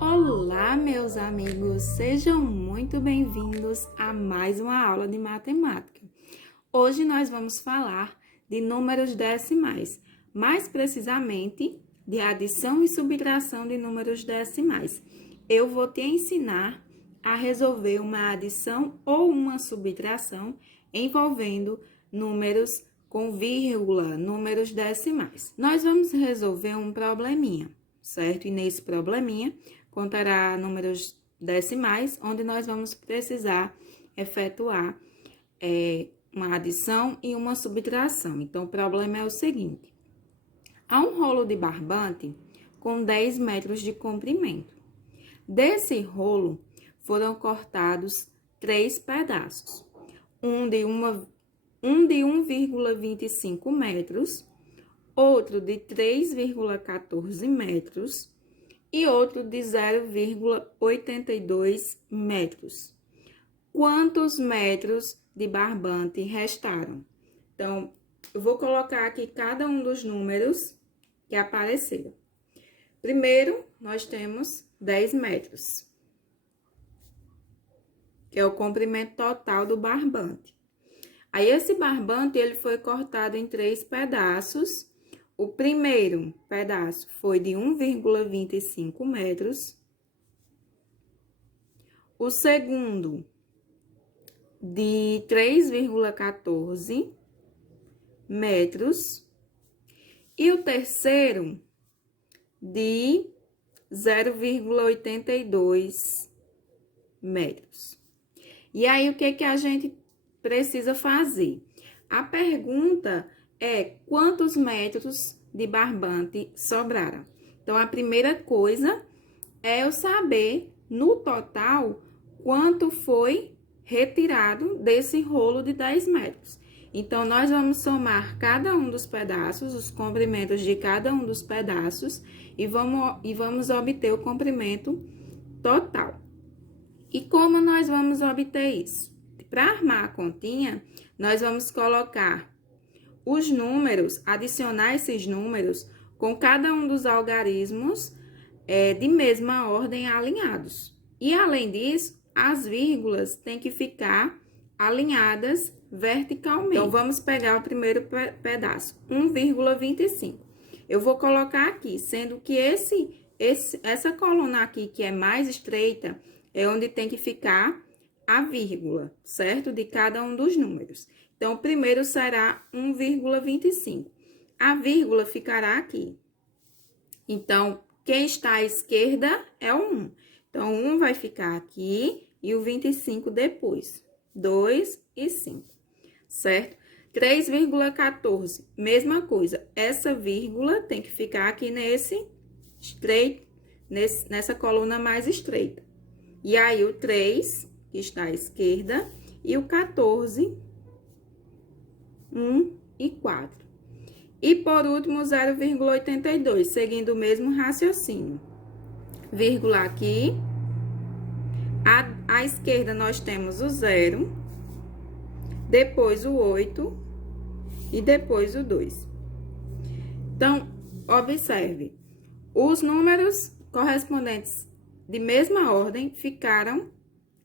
Olá, meus amigos, sejam muito bem-vindos a mais uma aula de matemática. Hoje nós vamos falar de números decimais, mais precisamente de adição e subtração de números decimais. Eu vou te ensinar a resolver uma adição ou uma subtração envolvendo números com vírgula, números decimais. Nós vamos resolver um probleminha, certo? E nesse probleminha contará números decimais, onde nós vamos precisar efetuar uma adição e uma subtração. Então, o problema é o seguinte: há um rolo de barbante com 10 metros de comprimento. Desse rolo foram cortados 3 pedaços, um de 1,25 metros, outro de 3,14 metros e outro de 0,82 metros. Quantos metros de barbante restaram? Então, eu vou colocar aqui cada um dos números que apareceram. Primeiro, nós temos 10 metros, que é o comprimento total do barbante. Aí, esse barbante, ele foi cortado em 3 pedaços. O primeiro pedaço foi de 1,25 metros. O segundo, de 3,14 metros. E o terceiro, de 0,82 metros. E aí, o que a gente precisa fazer? A pergunta é quantos metros de barbante sobraram. Então, a primeira coisa é eu saber, no total, quanto foi retirado desse rolo de 10 metros. Então, nós vamos somar cada um dos pedaços, os comprimentos de cada um dos pedaços, e vamos obter o comprimento total. E como nós vamos obter isso? Para armar a continha, nós vamos colocar os números, adicionar esses números com cada um dos algarismos de mesma ordem alinhados. E, além disso, as vírgulas têm que ficar alinhadas verticalmente. Então, vamos pegar o primeiro pedaço, 1,25. Eu vou colocar aqui, sendo que essa coluna aqui, que é mais estreita, é onde tem que ficar a vírgula, certo? De cada um dos números. Então, o primeiro será 1,25. A vírgula ficará aqui. Então, quem está à esquerda é o 1. Então, o 1 vai ficar aqui e o 25 depois. 2 e 5, certo? 3,14, mesma coisa. Essa vírgula tem que ficar aqui nessa coluna mais estreita. E aí, o 3, que está à esquerda, e o 14, 1 e 4. E, por último, 0,82, seguindo o mesmo raciocínio. Vírgula aqui. À esquerda, nós temos o 0, depois o 8 e depois o 2. Então, observe, os números correspondentes de mesma ordem ficaram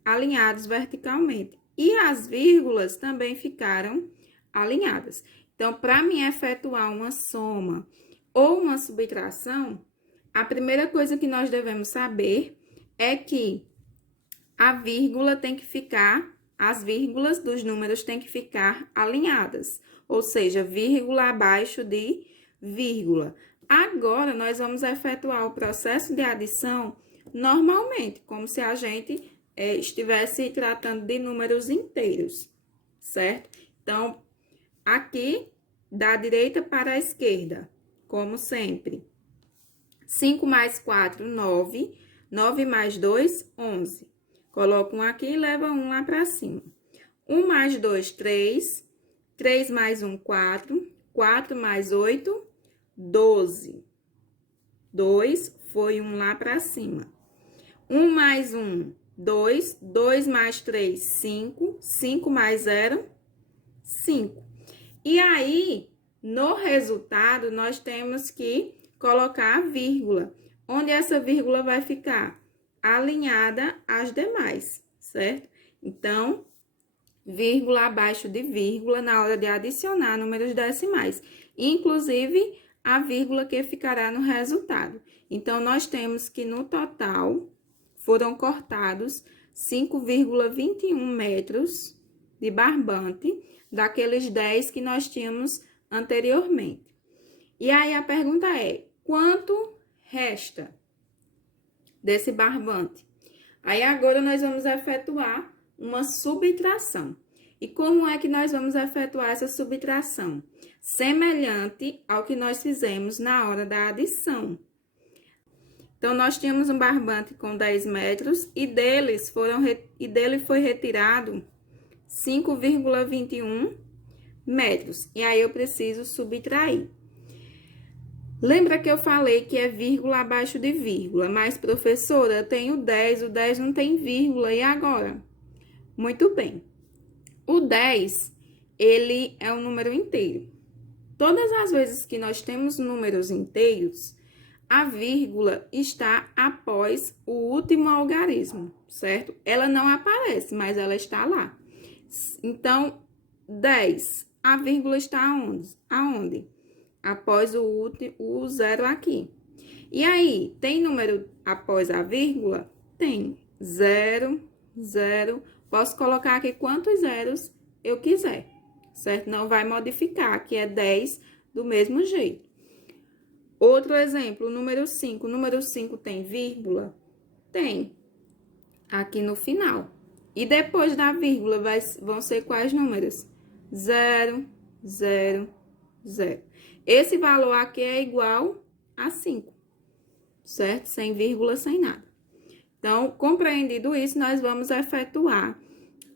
alinhados verticalmente. E as vírgulas também ficaram alinhadas. Então, para mim efetuar uma soma ou uma subtração, a primeira coisa que nós devemos saber é que a vírgula tem que ficar, as vírgulas dos números têm que ficar alinhadas, ou seja, vírgula abaixo de vírgula. Agora, nós vamos efetuar o processo de adição normalmente, como se a gente estivesse tratando de números inteiros, certo? Então, aqui, da direita para a esquerda, como sempre. 5 mais 4, 9. 9 mais 2, 11. Coloca um aqui e leva um lá para cima. 1 mais 2, 3. 3 mais 1, 4. 4 mais 8, 12. 2 foi um lá para cima. 1 mais 1, 2. 2 mais 3, 5. 5 mais 0, 5. E aí, no resultado, nós temos que colocar a vírgula. Onde essa vírgula vai ficar? Alinhada às demais, certo? Então, vírgula abaixo de vírgula na hora de adicionar números decimais. Inclusive, a vírgula que ficará no resultado. Então, nós temos que no total foram cortados 5,21 metros de barbante daqueles 10 que nós tínhamos anteriormente. E aí a pergunta é, quanto resta desse barbante? Aí agora nós vamos efetuar uma subtração. E como é que nós vamos efetuar essa subtração? Semelhante ao que nós fizemos na hora da adição. Então, nós tínhamos um barbante com 10 metros e dele foi retirado 5,21 metros. E aí, eu preciso subtrair. Lembra que eu falei que é vírgula abaixo de vírgula, mas, professora, eu tenho 10, o 10 não tem vírgula, e agora? Muito bem. O 10, ele é um número inteiro. Todas as vezes que nós temos números inteiros, a vírgula está após o último algarismo, certo? Ela não aparece, mas ela está lá. Então, 10, a vírgula está aonde? Após o zero aqui. E aí, tem número após a vírgula? Tem 0, 0. Posso colocar aqui quantos zeros eu quiser, certo? Não vai modificar, que é 10 do mesmo jeito. Outro exemplo, o número 5. O número 5 tem vírgula? Tem. Aqui no final. E depois da vírgula vão ser quais números? 0, 0, 0. Esse valor aqui é igual a 5, certo? Sem vírgula, sem nada. Então, compreendido isso, nós vamos efetuar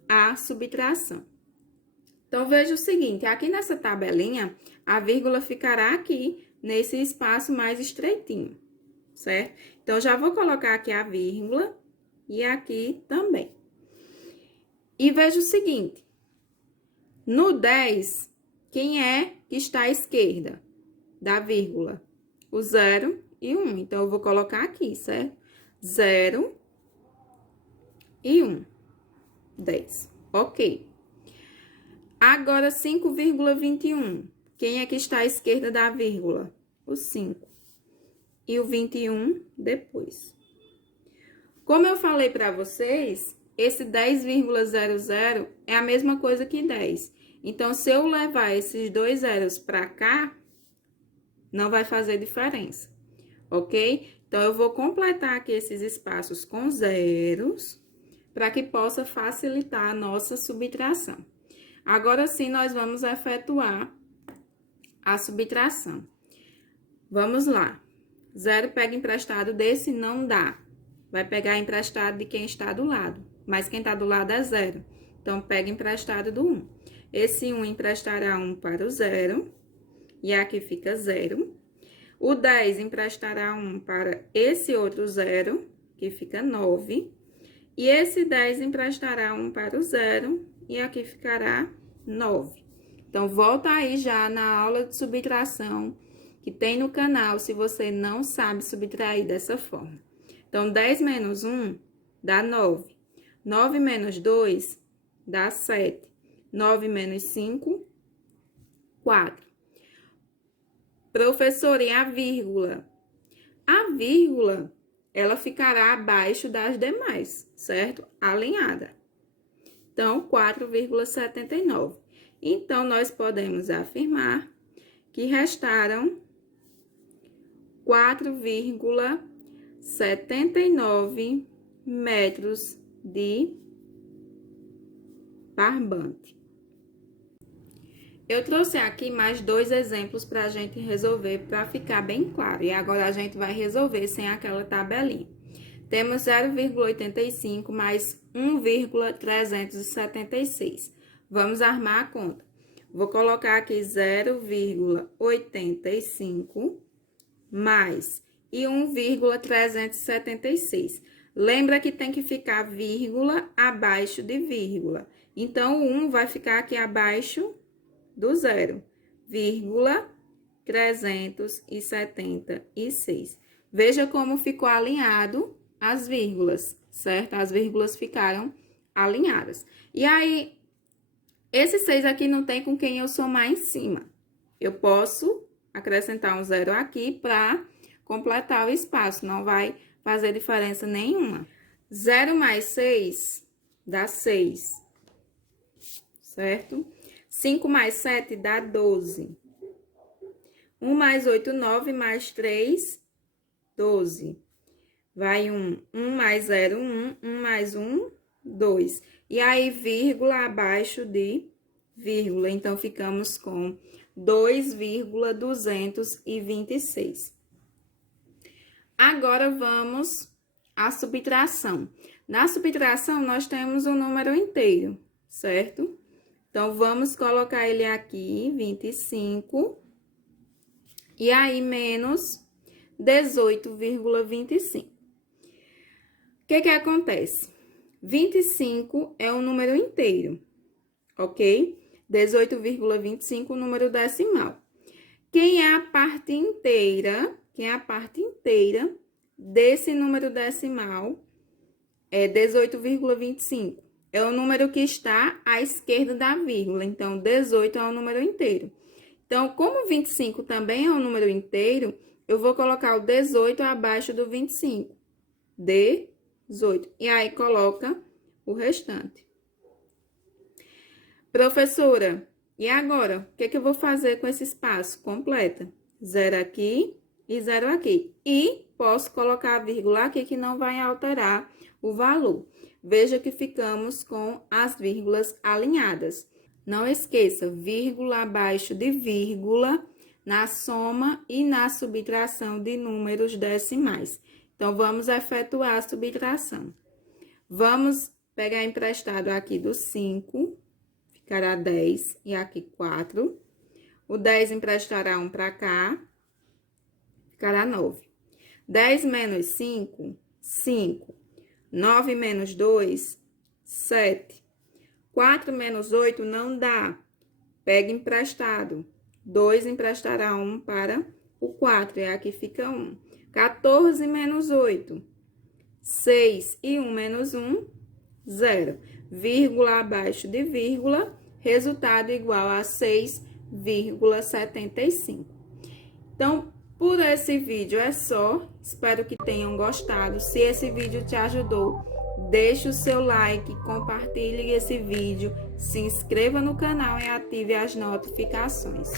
a subtração. Então, veja o seguinte, aqui nessa tabelinha, a vírgula ficará aqui, nesse espaço mais estreitinho, certo? Então, já vou colocar aqui a vírgula e aqui também. E veja o seguinte, no 10, quem é que está à esquerda da vírgula? O 0 e 1. Então, eu vou colocar aqui, certo? 0 e 1. 10. Ok. Agora, 5,21. Quem é que está à esquerda da vírgula? O 5. E o 21 depois. Como eu falei para vocês, esse 10,00 é a mesma coisa que 10. Então, se eu levar esses dois zeros para cá, não vai fazer diferença, ok? Então, eu vou completar aqui esses espaços com zeros, para que possa facilitar a nossa subtração. Agora sim, nós vamos efetuar a subtração. Vamos lá. 0 pega emprestado desse, não dá. Vai pegar emprestado de quem está do lado. Mas quem está do lado é 0. Então, pega emprestado do 1. Esse 1 emprestará 1 para o 0. E aqui fica 0. O 10 emprestará 1 para esse outro 0, que fica 9. E esse 10 emprestará 1 para o 0. E aqui ficará 9. Então, volta aí já na aula de subtração que tem no canal, se você não sabe subtrair dessa forma. Então, 10 menos 1 dá 9. 9 menos 2 dá 7. 9 menos 5, 4. Professora, e a vírgula? A vírgula, ela ficará abaixo das demais, certo? Alinhada. Então, 4,79. Então, nós podemos afirmar que restaram 4,79 metros de barbante. Eu trouxe aqui mais dois exemplos para a gente resolver, para ficar bem claro. E agora a gente vai resolver sem aquela tabelinha. Temos 0,85 mais 1,376. Vamos armar a conta. Vou colocar aqui 0,85 mais e 1,376. Lembra que tem que ficar vírgula abaixo de vírgula. Então, o 1 vai ficar aqui abaixo do 0, vírgula 376. Veja como ficou alinhado as vírgulas, certo? As vírgulas ficaram alinhadas. E aí, esse 6 aqui não tem com quem eu somar em cima. Eu posso acrescentar um 0 aqui para completar o espaço, não vai fazer diferença nenhuma. 0 mais 6 dá 6, certo? 5 mais 7 dá 12. 1 mais 8, 9, mais 3, 12. Vai 1. 1 mais 0, 1. 1 mais 1, 2. E aí, vírgula abaixo de vírgula. Então, ficamos com 2,226. Agora, vamos à subtração. Na subtração, nós temos um número inteiro, certo? Então, vamos colocar ele aqui, 25. E aí, menos 18,25. O que acontece? 25 é um número inteiro, ok? 18,25 o número decimal. Quem é a parte inteira? Quem é a parte inteira desse número decimal é 18,25. É o número que está à esquerda da vírgula. Então, 18 é um número inteiro. Então, como 25 também é um número inteiro, eu vou colocar o 18 abaixo do 25. 18. E aí, coloca o restante. Professora, e agora? O que eu vou fazer com esse espaço? Completa. 0 aqui e 0 aqui. E posso colocar a vírgula aqui que não vai alterar o valor. Veja que ficamos com as vírgulas alinhadas. Não esqueça, vírgula abaixo de vírgula na soma e na subtração de números decimais. Então, vamos efetuar a subtração. Vamos pegar emprestado aqui do 5, ficará 10, e aqui 4. O 10 emprestará 1 para cá, ficará 9. 10 menos 5, 5. 9 menos 2, 7. 4 menos 8 não dá. Pega emprestado. 2 emprestará 1 para o 4, e aqui fica 1. 14 menos 8, 6 e 1 menos 1, 0. Vírgula abaixo de vírgula, resultado igual a 6,75. Então, por esse vídeo é só. Espero que tenham gostado. Se esse vídeo te ajudou, deixe o seu like, compartilhe esse vídeo, se inscreva no canal e ative as notificações.